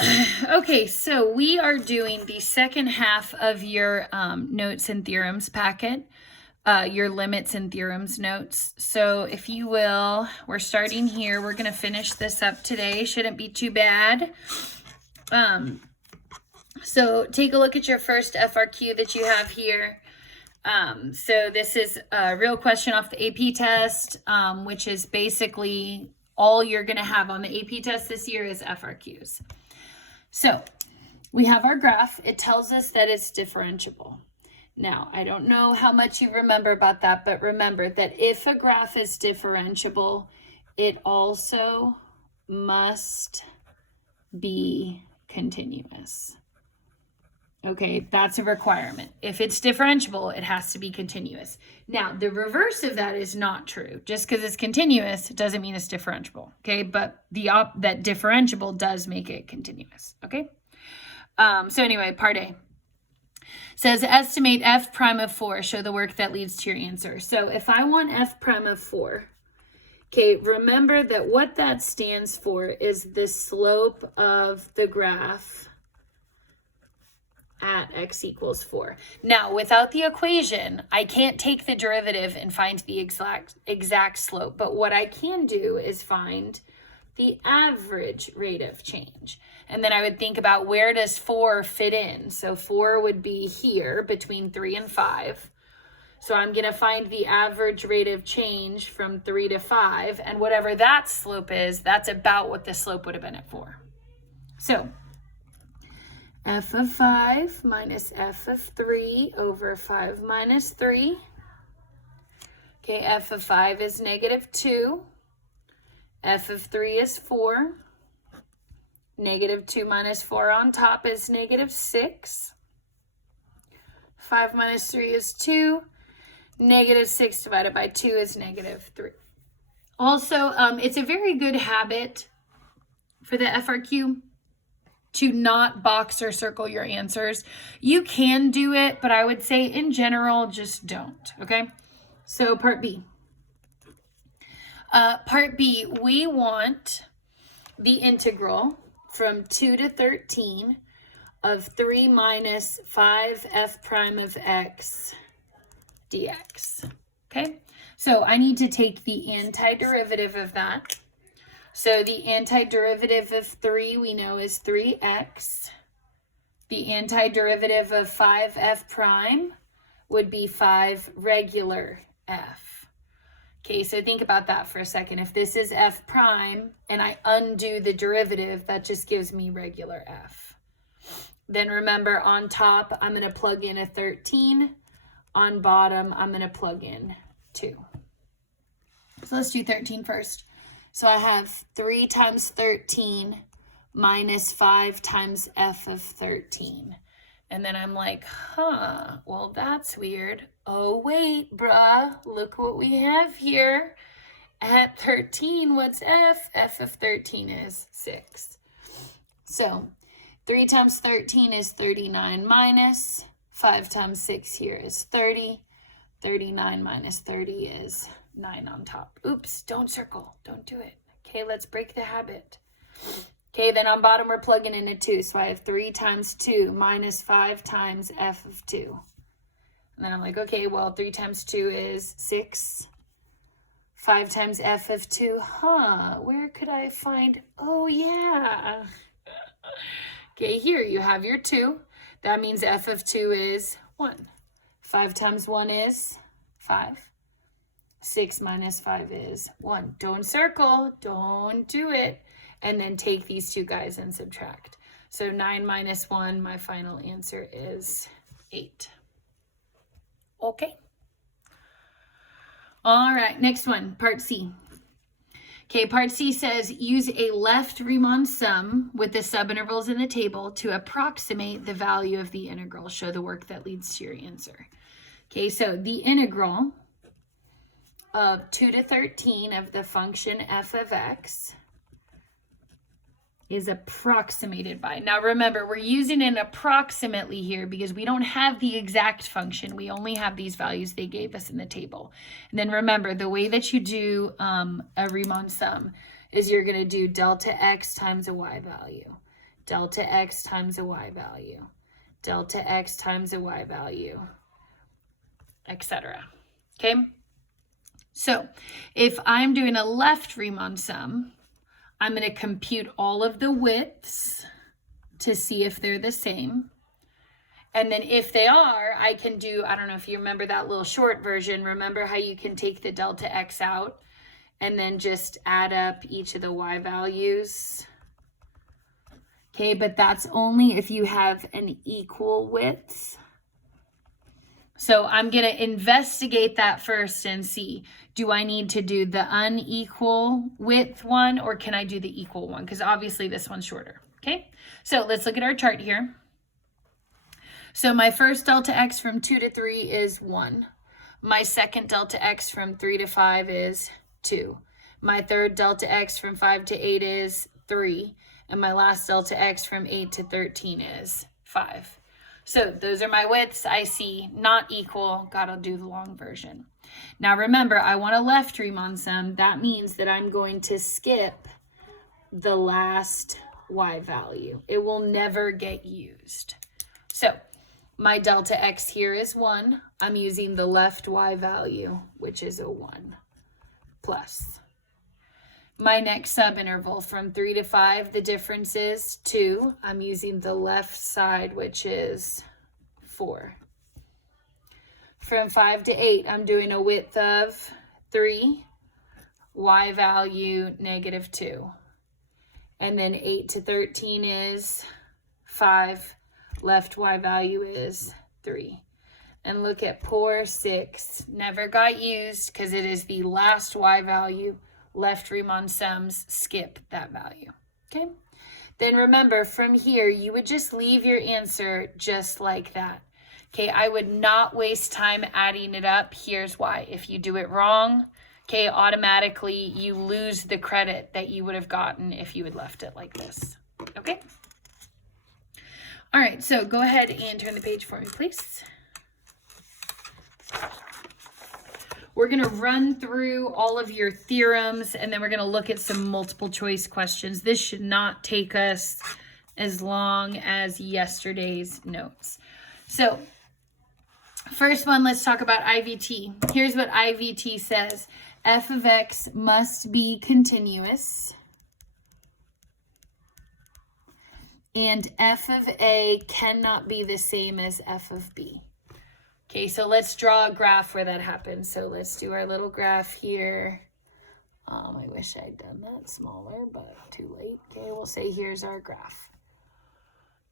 Okay, so we are doing the second half of your notes and theorems packet, your limits and theorems notes. So if you will, we're starting here. We're going to finish this up today. Shouldn't be too bad. So take a look at your first FRQ that you have here. So this is a real question off the AP test, which is basically all you're going to have on the AP test this year is FRQs. So we have our graph. It tells us that it's differentiable. Now, I don't know how much you remember about that, but remember that if a graph is differentiable, it also must be continuous. Okay, that's a requirement. If it's differentiable, it has to be continuous. Now, the reverse of that is not true. Just because it's continuous, it doesn't mean it's differentiable. Okay, but that differentiable does make it continuous. Okay, so anyway, part A says estimate f prime of 4. Show the work that leads to your answer. So if I want f prime of 4, okay, remember that what that stands for is the slope of the graph at x equals 4. Now, without the equation, I can't take the derivative and find the exact slope, but what I can do is find the average rate of change. And then I would think about where does 4 fit in? So 4 would be here between 3 and 5. So I'm going to find the average rate of change from 3 to 5, and whatever that slope is, that's about what the slope would have been at 4. So f of 5 minus f of 3 over 5 minus 3. Okay, f of 5 is negative 2. F of 3 is 4. Negative 2 minus 4 on top is negative 6. 5 minus 3 is 2. Negative 6 divided by 2 is negative 3. Also, it's a very good habit for the FRQ to not box or circle your answers. You can do it, but I would say in general, just don't, okay? So part B. Part B, we want the integral from 2 to 13 of 3 minus 5 f prime of x dx, okay? So I need to take the antiderivative of that. So the antiderivative of 3 we know is 3x. The antiderivative of 5f prime would be 5 regular f. Okay, so think about that for a second. If this is f prime and I undo the derivative, that just gives me regular f. Then remember, on top, I'm going to plug in a 13. On bottom, I'm going to plug in 2. So let's do 13 first. So I have 3 times 13 minus 5 times f of 13. And then I'm like, well, that's weird. Oh, wait, bruh, look what we have here. At 13, what's f? F of 13 is 6. So 3 times 13 is 39 minus 5 times 6 here is 30. 39 minus 30 is 9 on top. Oops, don't circle. Don't do it. Okay, let's break the habit. Okay, then on bottom we're plugging in a 2. So I have 3 times 2 minus 5 times f of 2. And then I'm like, okay, well, 3 times 2 is 6. 5 times f of 2. Where could I find? Oh, yeah. Okay, here you have your 2. That means f of 2 is 1. 5 times 1 is 5. 6 minus 5 is 1. Don't circle. Don't do it. And then take these two guys and subtract. So 9 minus 1, my final answer is 8. Okay. All right, next one, part C. Okay, part C says use a left Riemann sum with the subintervals in the table to approximate the value of the integral. Show the work that leads to your answer. Okay, so the integral of 2 to 13 of the function f of x is approximated by. Now remember, we're using an approximately here because we don't have the exact function. We only have these values they gave us in the table. And then remember, the way that you do a Riemann sum is you're going to do delta x times a y value. delta x times a y value, delta x times a y value, etc. Okay? So if I'm doing a left Riemann sum, I'm going to compute all of the widths to see if they're the same. And then if they are, I can do, I don't know if you remember that little short version. Remember how you can take the delta x out and then just add up each of the y values? Okay, but that's only if you have an equal width. So I'm going to investigate that first and see, do I need to do the unequal width one or can I do the equal one? Because obviously this one's shorter. Okay, so let's look at our chart here. So my first delta x from 2 to 3 is 1. My second delta x from 3 to 5 is 2. My third delta x from 5 to 8 is 3. And my last delta x from 8 to 13 is 5. So those are my widths. I see not equal, gotta do the long version. Now remember, I want a left Riemann sum. That means that I'm going to skip the last y value. It will never get used. So my delta x here is 1. I'm using the left y value, which is a 1, plus. My next subinterval from 3 to 5, the difference is 2. I'm using the left side, which is 4. From 5 to 8, I'm doing a width of 3, y value -2. And then 8 to 13 is 5, left y value is 3. And look at poor 6, never got used because it is the last y value. Left Riemann sums skip that value. Okay, then remember from here you would just leave your answer just like that. Okay, I would not waste time adding it up. Here's why. If you do it wrong, okay, automatically you lose the credit that you would have gotten if you had left it like this. Okay, all right, so go ahead and turn the page for me, please. We're going to run through all of your theorems, and then we're going to look at some multiple choice questions. This should not take us as long as yesterday's notes. So first one, let's talk about IVT. Here's what IVT says. F of x must be continuous, and f of a cannot be the same as f of b. Okay, so let's draw a graph where that happens. So let's do our little graph here. I wish I'd done that smaller, but too late. Okay, we'll say here's our graph.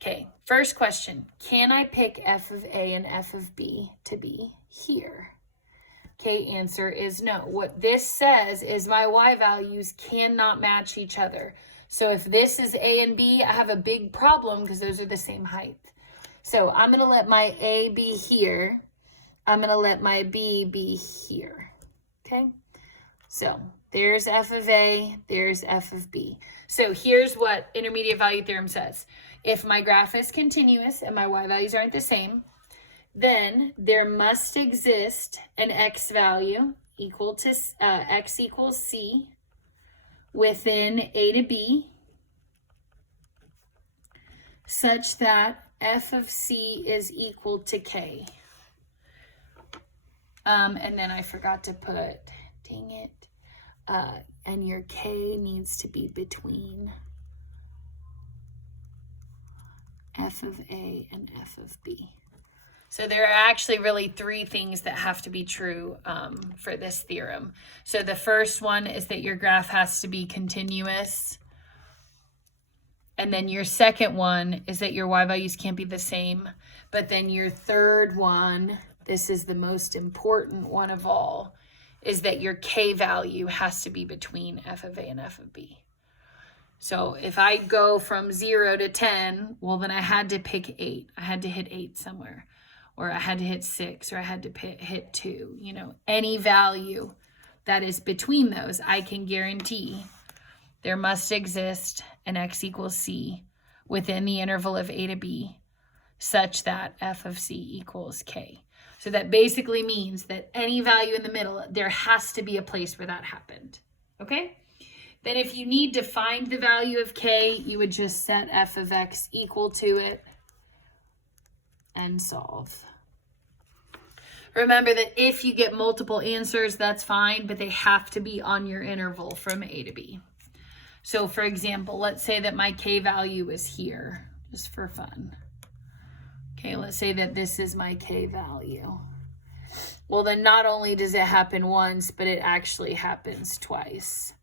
Okay, first question. Can I pick f of a and f of b to be here? Okay, answer is no. What this says is my y values cannot match each other. So if this is a and b, I have a big problem because those are the same height. So I'm going to let my A be here. I'm going to let my B be here. Okay? So there's f of A, there's f of B. So here's what intermediate value theorem says. If my graph is continuous and my y values aren't the same, then there must exist an x value equal to x equals c within A to B such that f of c is equal to k. And then I forgot to put, dang it, and your k needs to be between f of a and f of b. So there are actually really 3 things that have to be true for this theorem. So the first one is that your graph has to be continuous. And then your second one is that your y values can't be the same. But then your third one, this is the most important one of all, is that your k value has to be between f of a and f of b. So if I go from 0 to 10, well, then I had to pick 8. I had to hit 8 somewhere. Or I had to hit 6, or I had to hit 2. You know, any value that is between those, I can guarantee there must exist an x equals c within the interval of a to b such that f of c equals k. So that basically means that any value in the middle, there has to be a place where that happened. Okay? Then if you need to find the value of k, you would just set f of x equal to it and solve. Remember that if you get multiple answers, that's fine, but they have to be on your interval from a to b. So for example, let's say that my k value is here, just for fun. Okay, let's say that this is my k value. Well, then not only does it happen once, but it actually happens twice.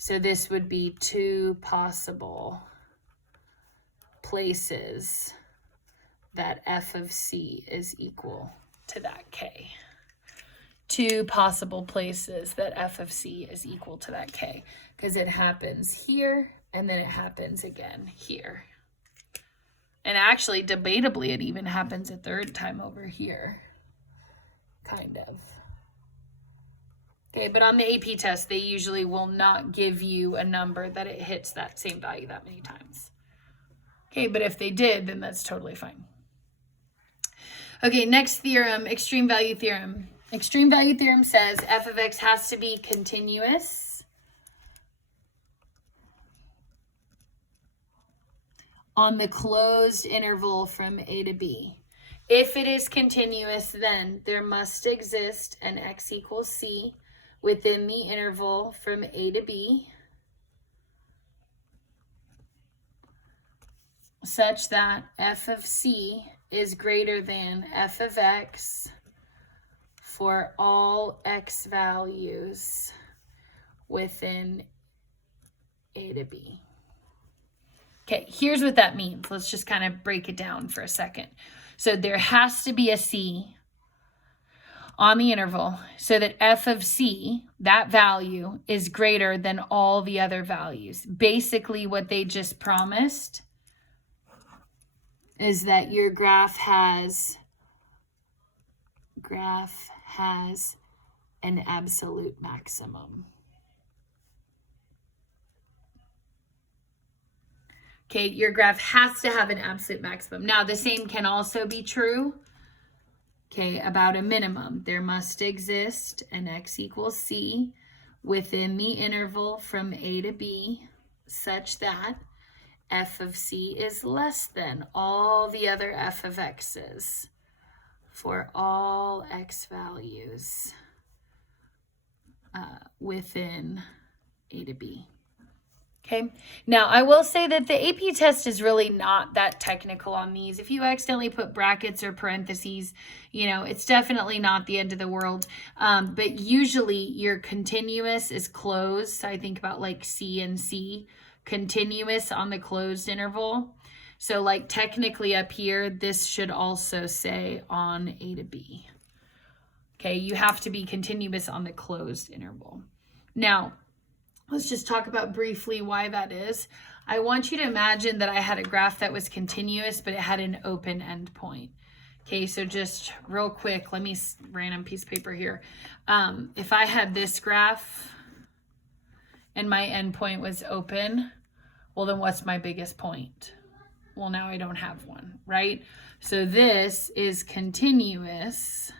So this would be 2 possible places that f of c is equal to that k. 2 possible places that f of c is equal to that k, because it happens here and then it happens again here. And actually, debatably, it even happens a third time over here, kind of. Okay, but on the AP test, they usually will not give you a number that it hits that same value that many times. Okay, but if they did, then that's totally fine. Okay, next theorem, extreme value theorem. Extreme value theorem says f of x has to be continuous on the closed interval from a to b. If it is continuous, then there must exist an x equals c within the interval from a to b, such that f of c is greater than f of x for all x values within a to b. Okay, here's what that means. Let's just kind of break it down for a second. So there has to be a c on the interval so that f of c, that value, is greater than all the other values. Basically, what they just promised is that your graph has an absolute maximum. Okay, your graph has to have an absolute maximum. Now, the same can also be true, okay, about a minimum. There must exist an x equals c within the interval from a to b such that f of c is less than all the other f of x's for all x values within a to b. Okay, now I will say that the AP test is really not that technical on these. If you accidentally put brackets or parentheses, you know, it's definitely not the end of the world. But usually your continuous is closed. So I think about like C and C, continuous on the closed interval. So like technically up here, this should also say on A to B. Okay, you have to be continuous on the closed interval. Now, let's just talk about briefly why that is. I want you to imagine that I had a graph that was continuous, but it had an open endpoint. Okay, so just real quick, let me random piece of paper here. If I had this graph and my endpoint was open, well, then what's my biggest point? Well, now I don't have one, right? So this is continuous,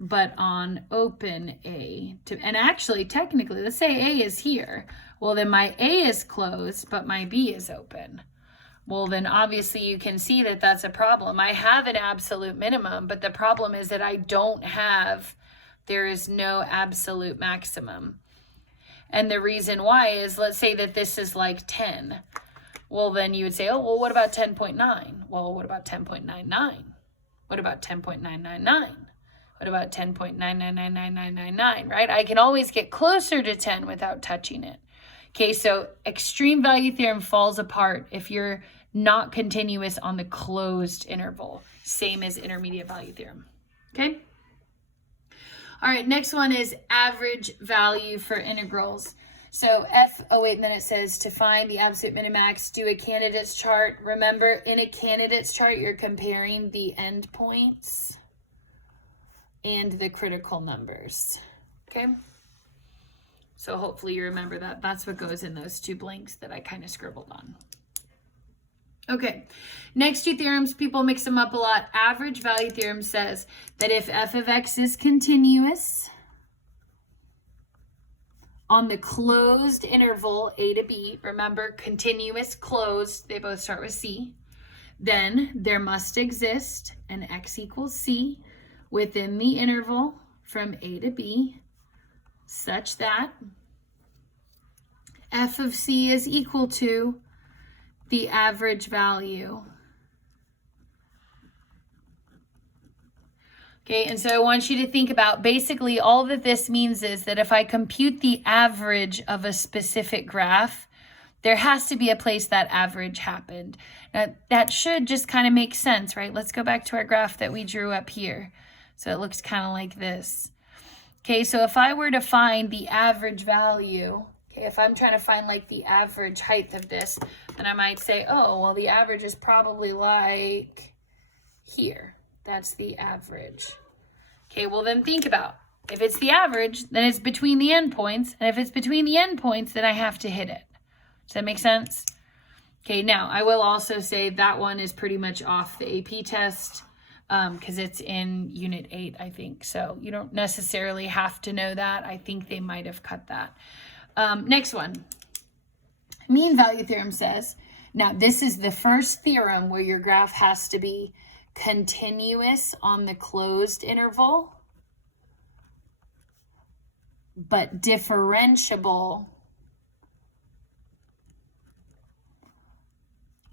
but on open A. And actually, technically, let's say A is here. Well, then my A is closed, but my B is open. Well, then obviously you can see that that's a problem. I have an absolute minimum, but the problem is that I don't have, there is no absolute maximum. And the reason why is, let's say that this is like 10. Well, then you would say, oh, well, what about 10.9? Well, what about 10.99? What about 10.999? What about 10.9999999, right? I can always get closer to 10 without touching it. Okay, so extreme value theorem falls apart if you're not continuous on the closed interval. Same as intermediate value theorem, okay? All right, next one is average value for integrals. So then it says to find the absolute minimax, do a candidates chart. Remember, in a candidates chart, you're comparing the endpoints and the critical numbers, okay? So hopefully you remember that. That's what goes in those two blanks that I kind of scribbled on. Okay, next two theorems, people mix them up a lot. Average value theorem says that if f of x is continuous on the closed interval a to b, remember continuous closed, they both start with c, then there must exist an x equals c within the interval from a to b such that f of c is equal to the average value. Okay, and so I want you to think about basically all that this means is that if I compute the average of a specific graph, there has to be a place that average happened. Now, that should just kind of make sense, right? Let's go back to our graph that we drew up here. So it looks kind of like this. Okay, so if I were to find the average value, okay, if I'm trying to find like the average height of this, then I might say, oh, well, the average is probably like here. That's the average. Okay, well then think about, if it's the average, then it's between the endpoints. And if it's between the endpoints, then I have to hit it. Does that make sense? Okay, now I will also say that one is pretty much off the AP test because it's in Unit 8, I think. So you don't necessarily have to know that. I think they might have cut that. Next one. Mean value theorem says, now this is the first theorem where your graph has to be continuous on the closed interval, but differentiable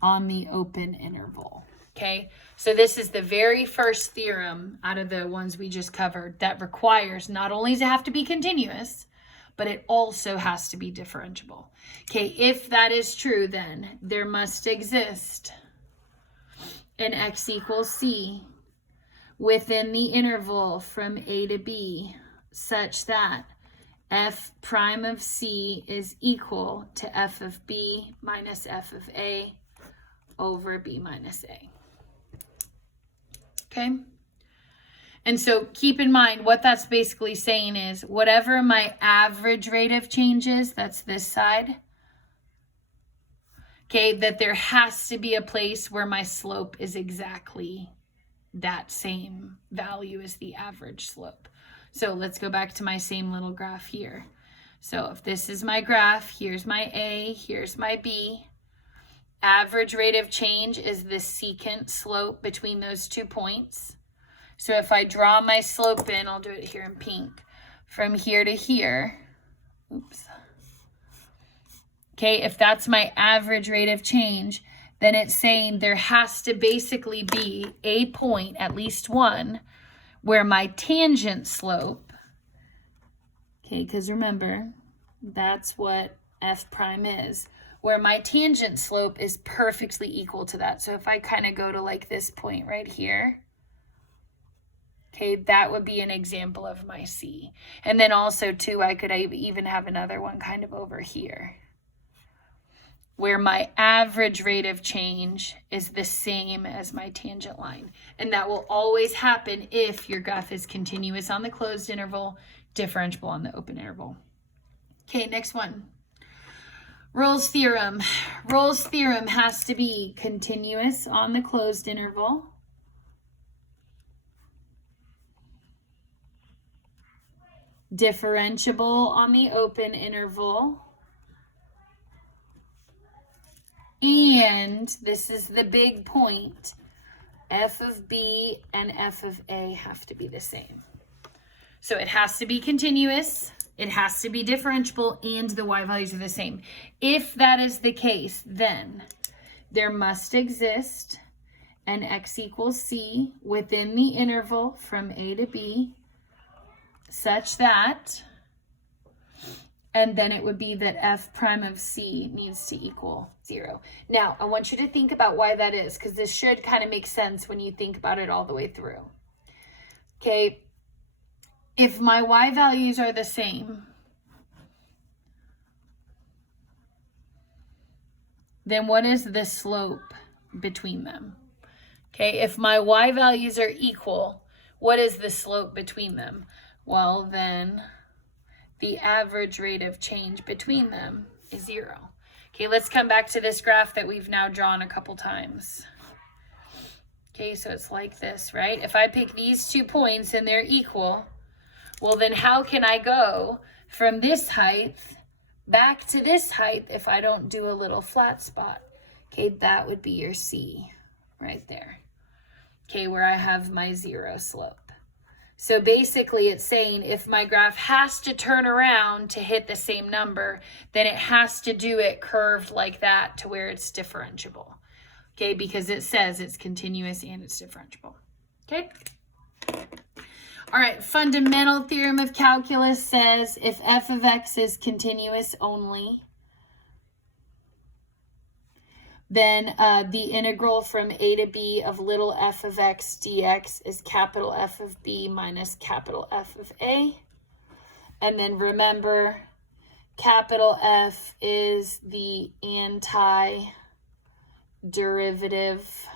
on the open interval. Okay, so this is the very first theorem out of the ones we just covered that requires not only to have to be continuous, but it also has to be differentiable. Okay, if that is true, then there must exist an x equals c within the interval from a to b such that f prime of c is equal to f of b minus f of a over b minus a. Okay? And so keep in mind what that's basically saying is whatever my average rate of change is, that's this side, okay, that there has to be a place where my slope is exactly that same value as the average slope. So let's go back to my same little graph here. So if this is my graph, here's my A, here's my B. Average rate of change is the secant slope between those 2 points. So if I draw my slope in, I'll do it here in pink, from here to here, oops. Okay, if that's my average rate of change, then it's saying there has to basically be a point, at least one, where my tangent slope, okay, because remember, that's what f prime is, where my tangent slope is perfectly equal to that. So if I kind of go to like this point right here, okay, that would be an example of my C. And then also too, I could even have another one kind of over here, where my average rate of change is the same as my tangent line. And that will always happen if your graph is continuous on the closed interval, differentiable on the open interval. Okay, next one. Rolle's theorem. Rolle's theorem has to be continuous on the closed interval, differentiable on the open interval, and this is the big point, f of b and f of a have to be the same. So it has to be continuous, it has to be differentiable, and the y values are the same. If that is the case, then there must exist an x equals c within the interval from a to b such that, and then it would be that f prime of c needs to equal 0. Now, I want you to think about why that is, because this should kind of make sense when you think about it all the way through. Okay, if my y values are the same, then what is the slope between them? Okay, if my y values are equal, what is the slope between them? Well, then the average rate of change between them is 0. Okay, let's come back to this graph that we've now drawn a couple times. Okay, so it's like this, right? If I pick these 2 points and they're equal, well, then how can I go from this height back to this height, if I don't do a little flat spot, okay, that would be your C right there, okay, where I have my 0 slope. So basically it's saying if my graph has to turn around to hit the same number, then it has to do it curved like that to where it's differentiable, okay, because it says it's continuous and it's differentiable, okay? All right, fundamental theorem of calculus says if f of x is continuous only, then the integral from a to b of little f of x dx is capital F of b minus capital F of a. And then remember, capital F is the antiderivative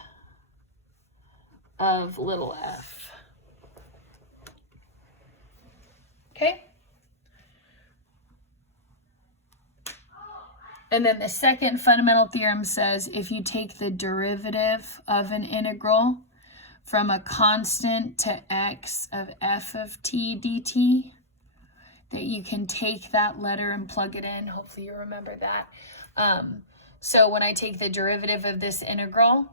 of little f. Okay? And then the second fundamental theorem says if you take the derivative of an integral from a constant to x of f of t dt, that you can take that letter and plug it in. Hopefully you remember that. So when I take the derivative of this integral,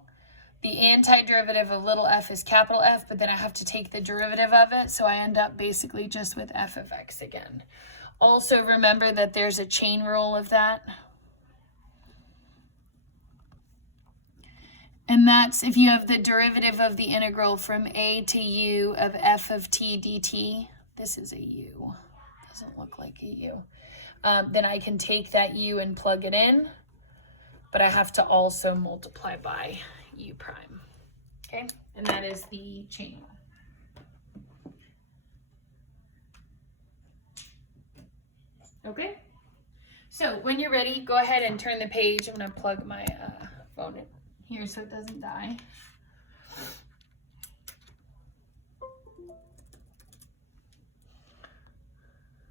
the antiderivative of little f is capital F, but then I have to take the derivative of it, so I end up basically just with f of x again. Also remember that there's a chain rule of that. And that's if you have the derivative of the integral from a to u of f of t dt, this is a u, doesn't look like a u, then I can take that u and plug it in, but I have to also multiply by u prime, okay? And that is the chain. Okay? So when you're ready, go ahead and turn the page. I'm gonna plug my phone in here so it doesn't die.